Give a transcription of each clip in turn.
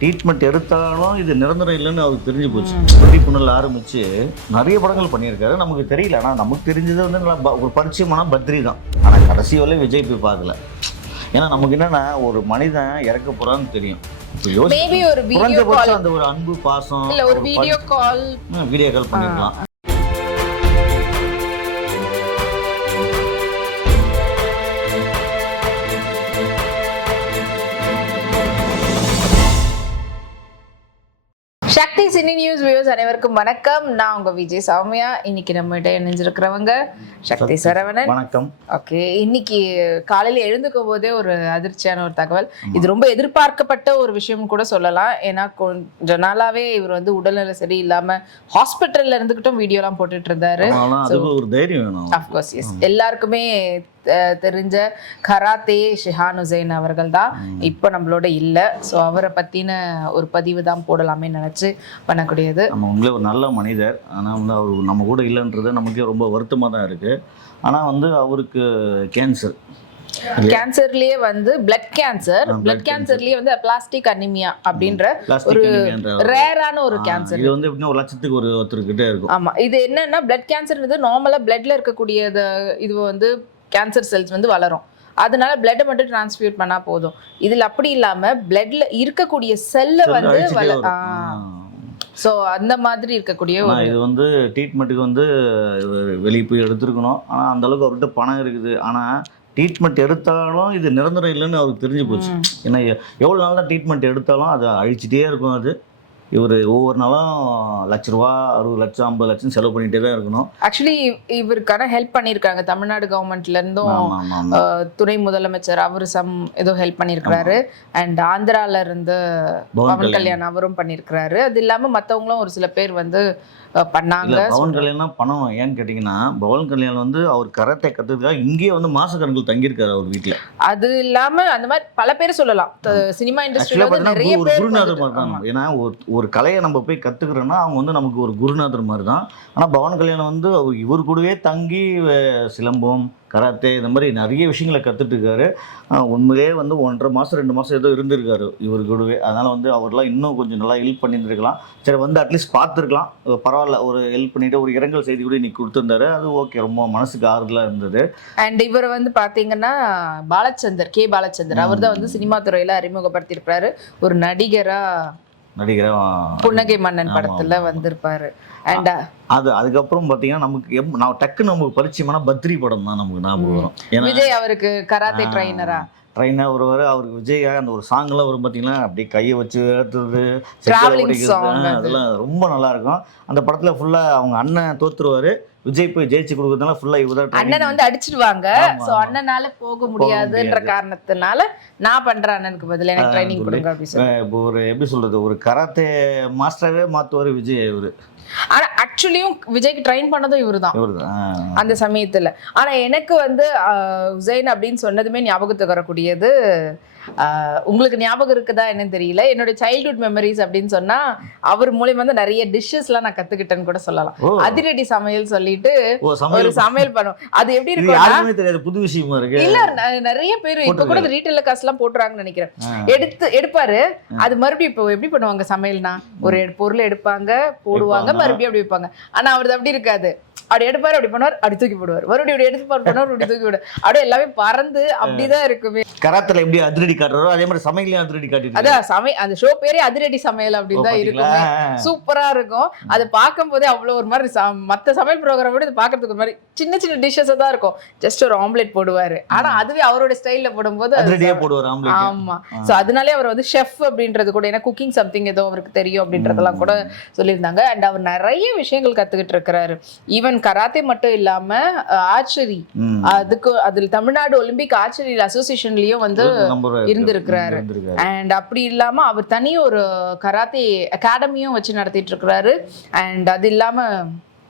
Treatment எடுத்தாலும் இது நிரந்தரம் இல்லைன்னு அவருக்கு தெரிஞ்சு போச்சு. குருதி புண்ணல் ஆரம்பிச்சு நிறைய படங்கள் பண்ணியிருக்காரு. நமக்கு தெரியல. ஆனால் நமக்கு தெரிஞ்சது வந்து நல்லா ஒரு பரிச்சயமான பத்ரி தான். ஆனால் கடைசி வரை விஜய் போய் பார்க்கல. ஏன்னா நமக்கு என்னன்னா ஒரு மனிதன் இறக்க போறான்னு தெரியும். குறைஞ்சபட்சம் அந்த ஒரு அன்பு பாசம் வீடியோ கால் வீடியோ கால் பண்ணிருக்கலாம். சினி நியூஸ் வியூஸ் அனைவருக்கும் வணக்கம். நான் உங்க விஜய் சௌமியா. இன்னைக்கு நம்ம இணைஞ்சிருக்கிறவங்க சக்தி சரவணன். வணக்கம். ஓகே இன்னைக்கு காலையில எழுந்துக்கும் போதே ஒரு அதிர்ச்சியான ஒரு தகவல். இது ரொம்ப எதிர்பார்க்கப்பட்ட ஒரு விஷயம் கூட சொல்லலாம். ஏன்னா கொஞ்ச நாளாவே இவர் வந்து உடல்நல சரியில்லாம ஹாஸ்பிட்டல்ல இருந்துகிட்டும் வீடியோலாம் போட்டுட்டு இருந்தாரு. ஒரு தைரியம் எல்லாருக்குமே தெரிஞ்ச கராத்தே ஷிஹான் ஹுசைன் அவர்கள் தான் இப்போ நம்மளோட இல்லை. ஸோ அவரை பத்தின ஒரு பதிவு தான் போடலாமே நினைச்சு பண்ணக்கூடியது. நம்ம உங்களே ஒரு நல்ல மனிதர். ஆனால் வந்து அவர் நம்ம கூட இல்லைன்றது நமக்கே ரொம்ப வருத்தமாக தான் இருக்குது ஆனால் வந்து அவருக்கு கேன்சர் கேன்சர்லயே வந்து பிளட் கேன்சர் பிளட் கேன்சர்லயே வந்து பிளாஸ்டிக் அனிமியா அப்படின்ற ஒரு ரேரான ஒரு கேன்சர் இது வந்து ஒரு லட்சத்துக்கு ஒரு ஒருத்தர்கிட்ட இருக்கும். ஆமா. இது என்னன்னா பிளட் கேன்சர்ன்றது நார்மலா பிளட்ல இருக்கக்கூடிய இது வந்து கேன்சர் செல்ஸ் வந்து வளரும். அதனால பிளட்டை மட்டும் டிரான்ஸ்ஃபியூட் பண்ணா போதும். இதுல அப்படி இல்லாம பிளட்ல இருக்கக்கூடிய செல்ல செல் வந்து. ஸோ அந்த மாதிரி இருக்கக்கூடிய இது வந்து ட்ரீட்மெண்ட்டுக்கு வந்து வெளியே போய் எடுத்துருக்கணும். ஆனால் அந்த அளவுக்கு அவர்கிட்ட பணம் இருக்குது. ஆனால் ட்ரீட்மெண்ட் எடுத்தாலும் இது நிரந்தரம் இல்லைன்னு அவருக்கு தெரிஞ்சு போச்சு. ஏன்னா எவ்வளோ நாள் தான் ட்ரீட்மெண்ட் எடுத்தாலும் அதை அழிச்சிட்டே இருக்கும் அது. இவர் ஒவ்வொரு நாளும் லட்ச ரூபா அறுபது லட்சம் ஐம்பது லட்சம் செலவு பண்ணிகிட்டே தான் இருக்கணும். ஆக்சுவலி இவருக்கான ஹெல்ப் பண்ணியிருக்காங்க. தமிழ்நாடு கவர்மெண்ட்ல இருந்தும் துணை முதலமைச்சர் அவரு சம் ஏதோ ஹெல்ப் பண்ணியிருக்கிறாரு. அண்ட் ஆந்திரால இருந்து பவன் கல்யாண். அவரும் பண்ணியிருக்கிறாரு. அது இல்லாம மத்தவங்களும் ஒரு சில பேர் வந்து பண்ணாங்க. பவன் கல்யாணம் பணம் ஏன்னு கேட்டிங்கன்னா பவன் கல்யாணம் வந்து அவர் கராத்தே கற்றுக்கிறதுக்காக இங்கேயே வந்து மாசக்கணக்கில் தங்கியிருக்காரு அவர் வீட்டில் அது இல்லாம அந்த மாதிரி பல பேர் சொல்லலாம். சினிமா இண்டஸ்ட்ரியில வந்து நிறைய பேர் ஏன்னா ஒரு கலையை நம்ம போய் கற்றுக்குறோன்னா அவங்க வந்து நமக்கு ஒரு குருநாதர் மாதிரி தான் ஆனால் பவன் கல்யாணம் வந்து அவர் இவர் கூடவே தங்கி சிலம்பம் கராத்தே இந்த மாதிரி நிறைய விஷயங்களை கற்றுட்டு இருக்காரு ஆஹ், உண்மையிலேயே வந்து ஒன்றரை மாதம் ரெண்டு மாதம் ஏதோ இருந்திருக்காரு இவர் கூடவே. அதனால் வந்து அவர்லாம் இன்னும் கொஞ்சம் நல்லா ஹெல்ப் பண்ணியிருந்திருக்கலாம். சரி வந்து அட்லீஸ்ட் பார்த்துருக்கலாம். பரவாயில்ல ஒரு ஹெல்ப் பண்ணிட்டு ஒரு இரங்கல் செய்தி கூட இன்னைக்கு கொடுத்துருந்தாரு. அது ஓகே ரொம்ப மனசுக்கு ஆறுதலாக இருந்தது. அண்ட் இவர் வந்து பாத்தீங்கன்னா பாலச்சந்தர் கே. பாலச்சந்தர். அவர் தான் வந்து சினிமா துறையில அறிமுகப்படுத்தியிருக்கிறாரு ஒரு நடிகரா புன்னகை மன்னன் படத்துல. வந்திருப்பாரு. அண்ட் அது அதுக்கப்புறம் பார்த்தீங்கன்னா நமக்கு நான் டக்குன்னு நமக்கு பரிச்சயமான பத்ரி படம் தான் நமக்கு ஞாபகம் வரும். விஜய் அவருக்கு கராத்தே ட்ரைனரா ட்ரெயினாக வருவார் அவருக்கு விஜய்க்காக அந்த ஒரு சாங்கெல்லாம் வரும் பார்த்தீங்களா அப்படியே கையை வச்சு ஏற்றுறது அது. அதெல்லாம் ரொம்ப நல்லா இருக்கும். அந்த படத்தில் ஃபுல்லாக அவங்க அண்ணன் தோத்துருவாரு. விஜய் போய் ஜெயிச்சு கொடுக்கறதுனால ஃபுல்லாக இவர் தான் அண்ணனை வந்து அடிச்சிடுவாங்க சோ. அண்ணனால போக முடியாதுன்ற முடியாது. காரணத்தினால நான் பண்றேன் அண்ணனுக்கு பதிலா. எனக்கு ட்ரைனிங். கொடுங்க சொல்லி. இப்போ ஒரு எப்படி சொல்றது? ஒரு கராத்தே மாஸ்டராகவே மாற்றுவார் விஜய் இவர். ஆனா ஆக்சுவலியும் விஜய்க்கு ட்ரைன் பண்ணதும் இவருதான். இவர் அந்த சமயத்துல. ஆனா எனக்கு வந்து உசைன் அப்படின்னு சொன்னதுமே ஞாபகத்துக்கு வரக்கூடியது உங்களுக்கு ஞாபகம் இருக்குதா என்னன்னு தெரியல. என்னோட சைல்ட்ஹுட் மெமரிஸ் அப்படின்னு சொன்னா அவர் மூலியமா வந்து நிறைய டிஷ்ஷஸ்லாம் நான் கத்துக்கிட்டேன்னு கூட சொல்லலாம். அதிரடி சமையல் சொல்லிட்டு ஒரு சமையல் பண்ணும் அது எப்படி தெரியாது புது விஷயமா இருக்கு. இல்ல நிறைய பேர் இப்ப கூட ரீட்டைல காசு எல்லாம் போட்டுறாங்கன்னு நினைக்கிறேன். எடுத்து எடுப்பாரு. அது மறுபடியும் இப்போ எப்படி பண்ணுவாங்க சமையல்னா? ஒரு பொருள் எடுப்பாங்க போடுவாங்க. மறுபடியும் அப்படி வைப்பாங்க. ஆனா அவரது அப்படி இருக்காது. அப்படி எடுப்பாரு அப்படி பண்ணுவார் அப்படி தூக்கி போடுவார். மறுபடியும் இப்படி எடுத்து பாரு பண்ணுவார் அப்படி தூக்கி விடுவார் அப்படியே எல்லாமே பறந்து அப்படிதான் இருக்குமே. கராத்தில் எப்படி அதிரடி காட்டுறாரோ அதே மாதிரி சமையலையும் அதிரடி காட்டிட்டு அதான் சமை அந்த ஷோ பேரே அதிரடி சமையல் அப்படின்னு தான் இருக்குமே. சூப்பரா இருக்கும். அதை பார்க்கும் போதே அவ்வளவு ஒரு மாதிரி மத்த சமையல் ப்ரோக்ராம் விட இது பார்க்கறதுக்கு ஒரு மாதிரி சின்ன சின்ன டிஷ்ஷஸ் தான் இருக்கும். ஜஸ்ட் ஒரு ஆம்லெட் போடுவாரு. ஆனா அதுவே அவரோட ஸ்டைல்ல போடும்போது போடுவார் ஆமா. சோ அதனாலே அவர் வந்து ஷெஃப் அப்படின்றது கூட ஏன்னா குக்கிங் சம்திங் ஏதோ அவருக்கு தெரியும் அப்படின்றதெல்லாம் கூட சொல்லியிருந்தாங்க. அண்ட் அவர் நிறைய விஷயங்கள் கத்துக்கிட்டு இருக்கிறாரு. ஈவன் கராத்தே மட்டும் இல்லாம ஆர்ச்சரி ம். அதுக்கு அதில் தமிழ்நாடு ஒலிம்பிக் ஆர்ச்சரி அசோசியேஷன்லயும் வந்து இருந்திருக்கிறாரு. அண்ட் அப்படி இல்லாம அவர் தனி ஒரு கராத்தே அகாடமியும் வச்சு நடத்திட்டு இருக்கிறாரு அண்ட் அது இல்லாம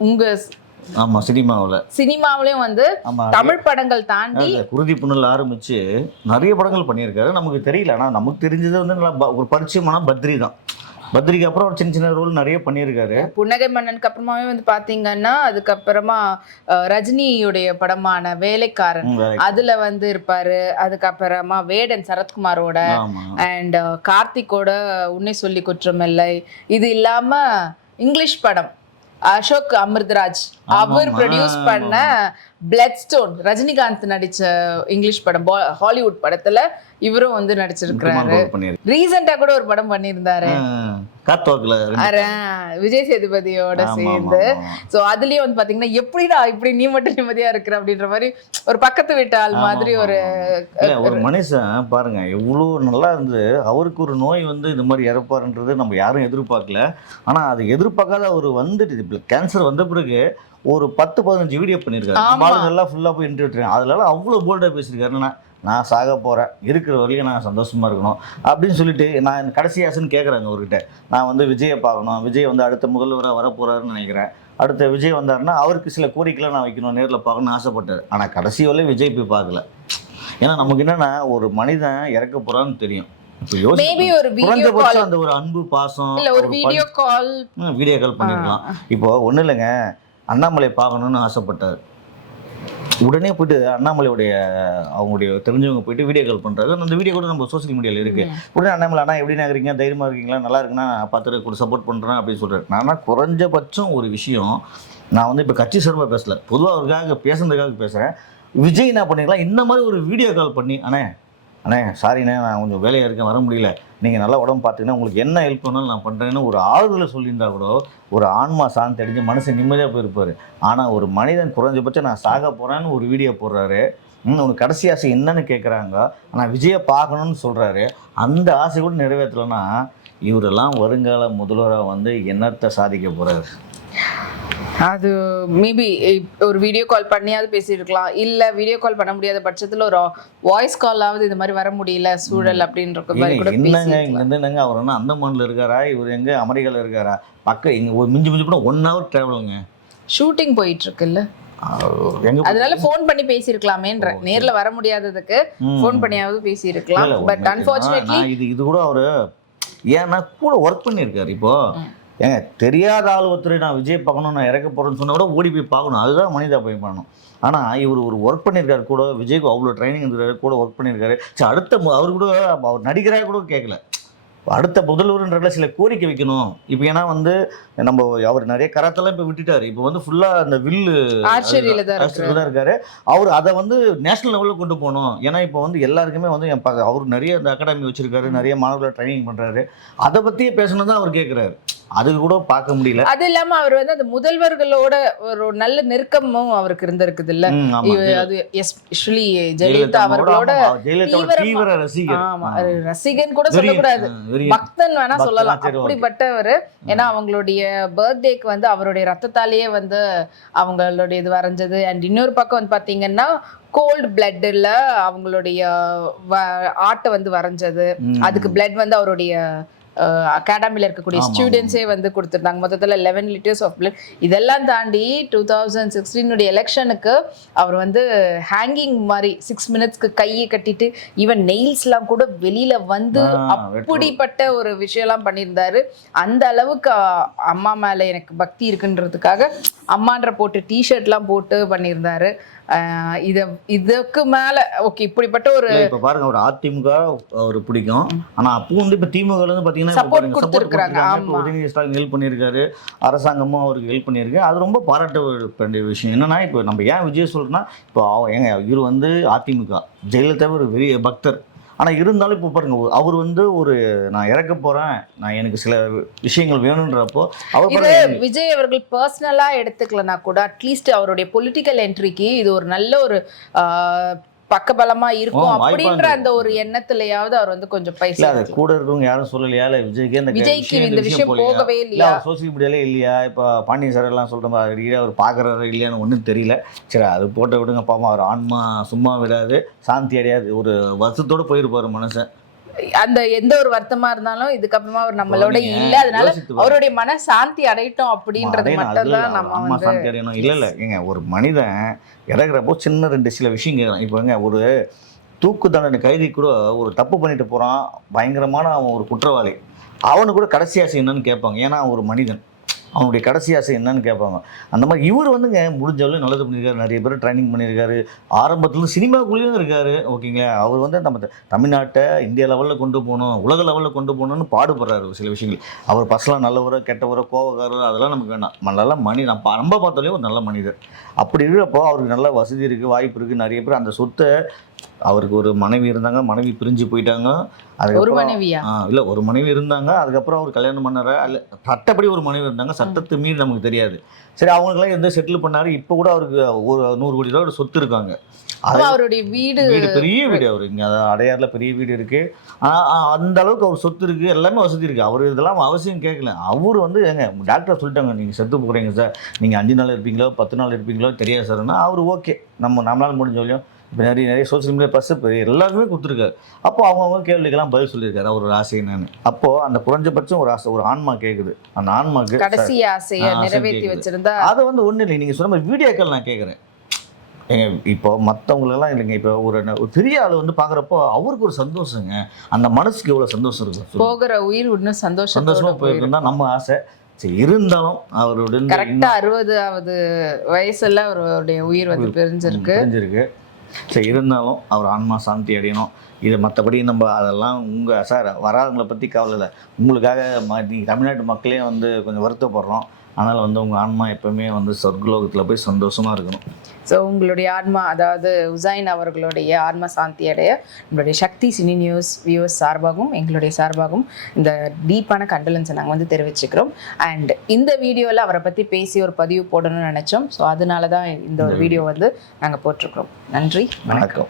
உங்க ஆமா சினிமாவுல. சினிமாவிலயும் வந்து தமிழ் படங்கள் தாண்டி குருதி புண்ணல் ஆரம்பிச்சு நிறைய படங்கள் பண்ணியிருக்காரு. நமக்கு தெரியல ஆனா நமக்கு தெரிஞ்சது வந்து நல்லா ஒரு பரிச்சயமான பத்ரி தான். பத்ரிக்கு அப்புறம் ஒரு சின்ன சின்ன ரோல் நிறைய பண்ணியிருக்காரு. புன்னகை மன்னனுக்கு அப்புறமாவே வந்து பாத்தீங்கன்னா அதுக்கப்புறமா ரஜினியுடைய படமான வேலைக்காரன். அதுல வந்து இருப்பாரு. அதுக்கப்புறமா வேடன் சரத்குமாரோட அண்ட் கார்த்திக்கோட உன்னை சொல்லி குற்றமில்லை இது இல்லாம இங்கிலீஷ் படம். அசோக் அமிர்தராஜ். அவர் ப்ரொடியூஸ். பண்ண பிளட் ஸ்டோன் ரஜினிகாந்த் நடிச்ச இங்கிலீஷ் படம் ஹாலிவுட் படத்துல இவரும் வந்து நடிச்சிருக்கிறாரு. ரீசெண்டா கூட ஒரு படம் பண்ணியிருந்தாரு. விஜய் சேதுபதியோட சேர்ந்து. சோ அதுலயும் வந்து பாத்தீங்கன்னா எப்படிடா இப்படி நீ மட்டும் நிம்மதியா இருக்கிற அப்படின்ற மாதிரி ஒரு பக்கத்து வீட்டு ஆள் மாதிரி ஒரு ஒரு மனுஷன் பாருங்க எவ்வளோ நல்லா இருந்து அவருக்கு ஒரு நோய் வந்து இது மாதிரி இறப்பாருன்றது நம்ம யாரும் எதிர்பார்க்கல. ஆனா அது எதிர்பார்க்காத அவர் வந்துட்டு கேன்சர் வந்த பிறகு ஒரு பத்து பதினஞ்சு வீடியோ பண்ணியிருக்காரு. எல்லாம் ஃபுல்லாக போய் இன்டர்வியூ எடுத்துருக்காங்க அதுல அவ்வளோ போல்டாக பேசியிருக்காரு. நான் சாக போறேன். இருக்கிற வரைக்கும் நான் சந்தோஷமா இருக்கணும். அப்படின்னு சொல்லிட்டு நான் கடைசி ஆசைன்னு கேட்குறாங்க அவர்கிட்ட. நான் வந்து விஜயை பார்க்கணும். விஜய் வந்து அடுத்த முதல்வராக வரப்போறாருன்னு நினைக்கிறேன். அடுத்த விஜய் வந்தாருன்னா அவருக்கு சில கோரிக்கைகளை நான் வைக்கணும். நேரில் பார்க்கணும்னு ஆசைப்பட்டார். ஆனால் கடைசி வரையும் விஜய் போய் பார்க்கல. ஏன்னா நமக்கு என்னன்னா ஒரு மனிதன் இறக்க போறான்னு தெரியும். மேபி ஒரு வீடியோ கால் குறைஞ்சபட்சம் அந்த ஒரு அன்பு பாசம் இல்ல ஒரு வீடியோ கால் வீடியோ கால் பண்ணிருக்கலாம். இப்போ ஒன்றும் இல்லைங்க. அண்ணாமலை பார்க்கணும்னு ஆசைப்பட்டார். உடனே போயிட்டு அண்ணாமலையுடைய அவங்களுடைய தெரிஞ்சவங்க போயிட்டு வீடியோ கால் பண்றாரு. அந்த வீடியோ கூட நம்ம சோஷியல் மீடியால இருக்கு. உடனே அண்ணாமலை அண்ணா எப்படி இருக்கிறீங்க தைரியமா இருக்கீங்களா? நல்லா இருக்குன்னா பார்த்துட்டு கூட சப்போர்ட் பண்றேன் அப்படின்னு சொல்றாரு. நான் குறைஞ்சபட்சம் ஒரு விஷயம் நான் வந்து இப்போ கட்சி சார்பாக பேசல. பொதுவாக அவருக்காக பேசுனதுக்காக பேசுறேன். விஜய் என்ன பண்ணிருக்கலாம்? இந்த மாதிரி ஒரு வீடியோ கால் பண்ணி அண்ணே அண்ணே சாரிண்ணே நான் கொஞ்சம் வேலையாக இருக்கேன் வர முடியல. நீங்கள் நல்லா உடம்பு பார்த்தீங்கன்னா உங்களுக்கு என்ன ஹெல்ப் பண்ணாலும் நான் பண்ணுறேன்னு ஒரு ஆறுதலை சொல்லியிருந்தா கூட ஒரு ஆன்மா சாந்தி அடிஞ்சு மனசு நிம்மதியாக போயிருப்பார். ஆனால் ஒரு மனிதன் குறைஞ்சபட்சம் நான் சாக போகிறேன்னு ஒரு வீடியோ போடுறாரு. உனக்கு கடைசி ஆசை என்னன்னு கேட்குறாங்க ஆனால் விஜயை பார்க்கணும்னு சொல்கிறாரு அந்த ஆசை கூட நிறைவேற்றலைன்னா இவரெல்லாம் வருங்கால முதல்வராக வந்து என்னத்தை சாதிக்க போகிறாரு அது மேபி ஒரு வீடியோ கால் பண்ணியாவது பேசியிருக்கலாம். இல்ல வீடியோ கால் பண்ண முடியாத பட்சத்துல ஒரு வாய்ஸ் காலாவது இது மாதிரி வர முடியல சூழல் அப்படின்ற மாதிரி கூட என்னங்க என்னங்க அவர் என்ன அந்தமான்ல இருக்காரா? இவர் எங்கே அமெரிக்காவில் இருக்காரா? பக்கம் இங்கே ஒரு மிஞ்சி மிஞ்சி கூட ஒன் ஹவர் ட்ராவலுங்க ஷூட்டிங் போயிட்டு இருக்குல்ல எங்கே அதனால ஃபோன் பண்ணி பேசியிருக்கலாமேன்ற. நேர்ல வர முடியாததுக்கு ஃபோன் பண்ணியாவது பேசியிருக்கலாம். பட். அன்பார்ச்சுனேட்லி இது இது கூட அவரு ஏன்னா கூட ஒர்க் பண்ணியிருக்காரு இப்போ. ஏங்க தெரியாத ஆள் ஒருத்தர் நான் விஜய் பார்க்கணும் நான் இறக்க போறேன்னு சொன்னா கூட ஓடி போய் பார்க்கணும். அதுதான் மனிதா போய் பண்ணணும் ஆனா இவர் ஒரு ஒர்க் பண்ணியிருக்காரு கூட விஜய்க்கு அவ்வளோ ட்ரைனிங் இருந்திருக்காரு கூட ஒர்க் பண்ணியிருக்காரு. சரி அடுத்த அவர் கூட அவர் நடிகராக கூட கேட்கல. அடுத்த முதல்வர்ன்றதுல சில கோரிக்கை வைக்கணும். இப்போ ஏன்னா வந்து நம்ம அவர் நிறைய கராத்தெல்லாம் இப்போ விட்டுட்டாரு. இப்போ வந்து ஃபுல்லாக அந்த வில்லு ஆச்சரியில தான் இருக்காரு. அவர் அதை வந்து நேஷனல் லெவலில் கொண்டு போகணும். ஏன்னா இப்போ வந்து எல்லாருக்குமே வந்து என் அவர் நிறைய இந்த அகாடமி வச்சிருக்காரு நிறைய மாணவர்களை ட்ரைனிங் பண்றாரு. அதை பத்தியே பேசணும் தான் அவர் கேட்குறாரு. அது கூட பார்க்க முடியல. அது இல்லாம அவர் வந்து அந்த முதல்வர்களோட ஒரு நல்ல நெருக்கமும் அவருக்கு இருந்திருக்குது இல்ல. அது எஸ்பெஷலி ஜெயலலிதா அவர்களோட தீவிர ரசிகர். ஆமா ரசிகன் கூட சொல்லக்கூடாது. பக்தன் வேணா சொல்லலாம். அப்படிப்பட்டவர். ஏன்னா அவங்களுடைய பர்த்டேக்கு வந்து அவருடைய ரத்தத்தாலேயே வந்து அவங்களுடைய இது வரைஞ்சது. அண்ட் இன்னொரு பக்கம் வந்து பாத்தீங்கன்னா கோல்டு பிளட்ல அவங்களுடைய ஆர்ட்டை வந்து வரைஞ்சது. அதுக்கு பிளட் வந்து அவருடைய அகாடமியில் இருக்கக்கூடிய ஸ்டூடெண்ட்ஸே வந்து கொடுத்துருந்தாங்க. மொத்தத்தில் லெவன் லிட்டர்ஸ் ஆஃப் பிளட் இதெல்லாம் தாண்டி டூ தௌசண்ட் சிக்ஸ்டீனுடைய எலெக்ஷனுக்கு அவர் வந்து ஹேங்கிங் மாதிரி சிக்ஸ் மினிட்ஸ்க்கு கையை கட்டிட்டு ஈவன் நெயில்ஸ்லாம் கூட வெளியில வந்து அப்படிப்பட்ட ஒரு விஷயம்லாம் பண்ணியிருந்தாரு. அந்த அளவுக்கு அம்மா மேல எனக்கு பக்தி இருக்குன்றதுக்காக அம்மான்ற போட்டு டிஷர்ட்லாம் போட்டு பண்ணியிருந்தாரு. இத இதுக்கு மேல ஓகே இப்படிப்பட்ட ஒரு இப்ப பாருங்க ஒரு அதிமுக அவர் பிடிக்கும். ஆனா அப்போ வந்து இப்ப திமுக கொடுத்திருக்காங்க. இப்ப ஆமா. உதயநிதி ஸ்டாலின் ஹெல்ப் பண்ணியிருக்காரு. அரசாங்கமும் அவருக்கு ஹெல்ப் பண்ணியிருக்கு. அது ரொம்ப பாராட்ட வேண்டிய விஷயம். என்னன்னா இப்போ நம்ம ஏன் விஜய் சொல்றோம்னா இப்போ ஏங்க இவர் வந்து அதிமுக. ஜெயலலிதா ஒரு பெரிய பக்தர். ஆனா இருந்தாலும் இப்போ பாருங்க அவர் வந்து ஒரு நான் இறக்க போறேன். நான் எனக்கு சில விஷயங்கள் வேணுன்றப்போ அவர் விஜய் அவர்கள் பர்சனலா எடுத்துக்கலனா கூட அட்லீஸ்ட் அவருடைய பொலிட்டிக்கல் என்ட்ரிக்கு இது ஒரு நல்ல ஒரு பக்கபலமா இருக்கும் அப்படின்ற. அந்த ஒரு எண்ணத்துலயாவது அவர் வந்து கொஞ்சம் பைசா அது கூட இருக்கவங்க யாரும் சொல்லலையா? இல்ல விஜய்க்கு இந்த விஜய்க்கு இந்த விஷயம்? போகவே இல்ல இல்லையா? சோசியல் மீடியாலே இல்லையா? இப்போ பாண்டியன் சார் எல்லாம் சொல்கிற மாதிரி அவர் பார்க்குறாரு இல்லையான்னு ஒன்றும் தெரியல. சரி அது போட்டு விடுங்க பாப்போம் அவர் ஆன்மா சும்மா விடாது சாந்தி அடையாது ஒரு வருஷத்தோட போயிருப்பாரு மனுஷன். அந்த எந்த ஒரு வருத்தமா இருந்தாலும் இதுக்கப்புறமா அவர் நம்மளோட இல்ல. அதனால. அவருடைய மன சாந்தி அடையட்டும் அப்படின்றது மட்டும் தான் நம்ம சாந்தி அடையணும். இல்லை இல்லை. ஏங்க ஒரு மனிதன் இறக்குறப்போ சின்ன ரெண்டு சில விஷயம் கேட்குறான் இப்போங்க ஒரு தூக்கு தண்டனை கைதி கூட ஒரு தப்பு பண்ணிட்டு போகிறான் பயங்கரமான அவன் ஒரு குற்றவாளி. அவனு கூட கடைசி ஆசை என்னன்னு கேட்பாங்க. ஏன்னா ஒரு மனிதன். அவனுடைய கடைசி ஆசை என்னன்னு கேட்பாங்க. அந்த மாதிரி இவர் வந்துங்க முடிஞ்சவளவு நல்லது பண்ணியிருக்காரு நிறைய பேர் ட்ரைனிங் பண்ணியிருக்காரு ஆரம்பத்துல சினிமாக்குள்ளேயும் இருக்காரு. ஓகேங்களா அவர் வந்து நம்ம தமிழ்நாட்டை இந்தியா லெவலில் கொண்டு போகணும் உலக லெவலில் கொண்டு போகணும்னு பாடுபடுறாரு சில விஷயங்கள். அவர் பர்சனலாக நல்லவரோ கெட்டவரோ கோவக்காரோ அதெல்லாம் நமக்கு வேண்டாம் ம- நல்ல மனி நம்ம நம்ம பார்த்தாலே ஒரு நல்ல மனிதர். அப்படி இருக்கிறப்போ அவருக்கு நல்ல வசதி இருக்குது வாய்ப்பு இருக்குது நிறைய பேர் அந்த சொத்தை அவருக்கு ஒரு மனைவி இருந்தாங்க மனைவி பிரிஞ்சு போயிட்டாங்க. அதுக்கப்புறம் இல்லை ஒரு மனைவி இருந்தாங்க. அதுக்கப்புறம் அவர் கல்யாணம் பண்ணாரு. அல்ல சட்டப்படி ஒரு மனைவி இருந்தாங்க. சட்டத்தை மீறி நமக்கு தெரியாது. சரி அவங்களுக்குலாம் எந்த செட்டில் பண்ணாரு? இப்போ கூட அவருக்கு ஒரு நூறு கோடி ரூபா சொத்து இருக்காங்க. அவருடைய வீடு வீடு பெரிய வீடு அவர். இங்கே அடையாறில் பெரிய வீடு இருக்கு. ஆனால் அந்த அளவுக்கு அவர் சொத்து இருக்கு. எல்லாமே வசதி இருக்கு. அவர் இதெல்லாம் அவசியம் கேட்கல அவர் வந்து ஏங்க டாக்டர் சொல்லிட்டாங்க நீங்கள் செத்து போகிறீங்க சார். நீங்கள் அஞ்சு நாள் இருப்பீங்களோ பத்து நாள் இருப்பீங்களோ தெரியாது சார்னா அவர் ஓகே நம்ம நம்மளால முடிஞ்ச வரையும் நிறைய நிறைய சோசியல் மீடியா பஸ் எல்லாருமே கொடுத்துருக்காரு. அப்போ அவங்கவுங்க கேள்விக்கெல்லாம் பதில் சொல்லியிருக்காரு. அவர் ஒரு ஆசை என்னன்னு. அப்போது அந்த குறைஞ்சபட்சம் ஒரு ஆசை ஒரு ஆன்மா கேட்குது அந்த ஆன்மாக்கு கடைசி ஆசையை நிறைவேற்றி. வச்சிருந்தா அதை வந்து ஒன்றும் இல்லை. நீங்கள் சொன்ன மாதிரி வீடியோக்கள் நான் கேட்குறேன் ஏங்க இப்போ மற்றவங்களெல்லாம் இல்லைங்க. இப்போ ஒரு ஒரு பெரிய ஆள் வந்து பார்க்குறப்போ அவருக்கு ஒரு சந்தோஷங்க. அந்த மனசுக்கு எவ்வளோ சந்தோஷம் இருக்கும். போகிற உயிர் இன்னும் சந்தோஷமா போயிருக்கு போயிருக்குன்னு நம்ம ஆசை. சரி இருந்தாலும் அவருடைய இந்த கரெக்டா அறுபதாவது வயசுல அவருடைய உயிர் வந்து. பிரிஞ்சிருக்கு. தெரிஞ்சிருக்கு சரி இருந்தாலும் அவர் ஆன்மா சாந்தி அடையணும். இது மற்றபடி நம்ம அதெல்லாம் உங்கள் சார் வராதவங்களை பற்றி கவலை இல்லை. உங்களுக்காக ம நீங்கள் தமிழ்நாட்டு மக்களே வந்து கொஞ்சம் வருத்தப்படுறோம். அதனால் வந்து உங்கள் ஆன்மா எப்பவுமே வந்து சொர்க்கலோகத்தில் போய் சந்தோஷமாக இருக்கணும். ஸோ உங்களுடைய ஆன்மா அதாவது உசைன் அவர்களுடைய ஆன்மா சாந்தி அடைய நம்மளுடைய சக்தி சினி நியூஸ் வியூவர்ஸ் சார்பாகவும் எங்களுடைய சார்பாகவும் இந்த டீப்பான கண்டலன்ஸை நாங்கள் வந்து தெரிவிச்சுக்கிறோம். அண்ட் இந்த வீடியோவில் அவரை பற்றி பேசி ஒரு பதிவு போடணும்னு நினச்சோம். ஸோ அதனால தான் இந்த ஒரு வீடியோ வந்து நாங்கள் போட்டிருக்கிறோம். நன்றி. வணக்கம். வணக்கம்.